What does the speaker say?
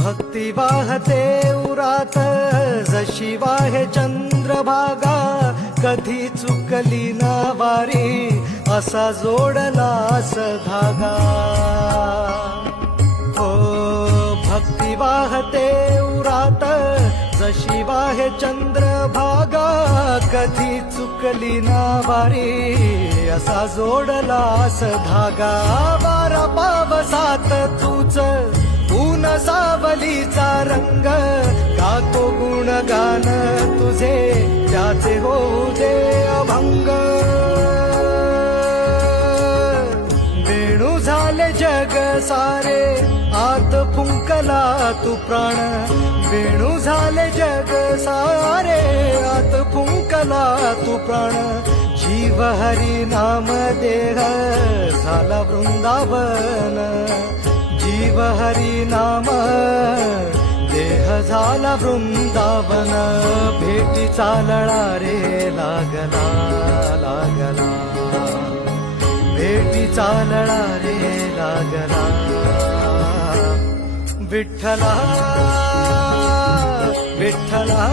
भक्ती वाहते उरात जशी वाहे चंद्रभागा, कधी चुकली ना वारी असा जोडलास धागा. हो भक्ती वाहते उरात जशी वाहे चंद्रभागा, कधी चुकली ना वारी असा जोडलास धागा. वारा पावसात तूच ऊन सावलीचा रंग, गातो गुणगान तुझे त्याचे होऊ दे अभंग. वेणू झाले जग सारे आत फुंकला तू प्राण, वेणू झाले जग सारे आत फुंकला तू प्राण. जीव हरी नाम देह झाला वृंदावन, जीव हरी नाम देह झाला वृंदावन. भेटीचा लळा रे लागला लागला, भेटीचा लळा रे लागला. विठ्ठला विठ्ठला